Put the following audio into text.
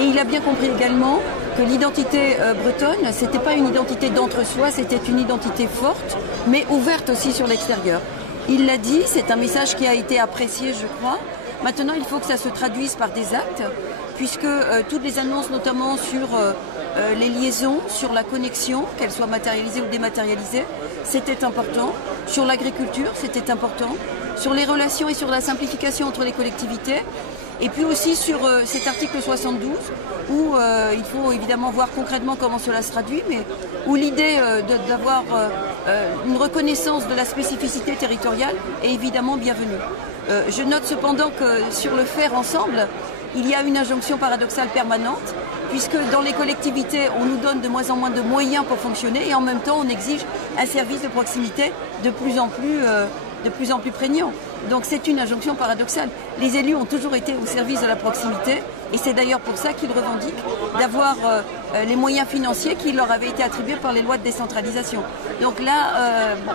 Et il a bien compris également que l'identité bretonne, c'était pas une identité d'entre-soi, c'était une identité forte, mais ouverte aussi sur l'extérieur. Il l'a dit, c'est un message qui a été apprécié, je crois. Maintenant, il faut que ça se traduise par des actes, puisque toutes les annonces, notamment sur les liaisons, sur la connexion, qu'elles soient matérialisées ou dématérialisées, c'était important. Sur l'agriculture, c'était important. Sur les relations et sur la simplification entre les collectivités. Et puis aussi sur cet article 72, où il faut évidemment voir concrètement comment cela se traduit, mais où l'idée d'avoir une reconnaissance de la spécificité territoriale est évidemment bienvenue. Je note cependant que sur le faire ensemble, il y a une injonction paradoxale permanente, puisque dans les collectivités, on nous donne de moins en moins de moyens pour fonctionner, et en même temps, on exige un service de proximité de plus en plus prégnant. Donc c'est une injonction paradoxale. Les élus ont toujours été au service de la proximité, et c'est d'ailleurs pour ça qu'ils revendiquent d'avoir les moyens financiers qui leur avaient été attribués par les lois de décentralisation. Donc là, bon.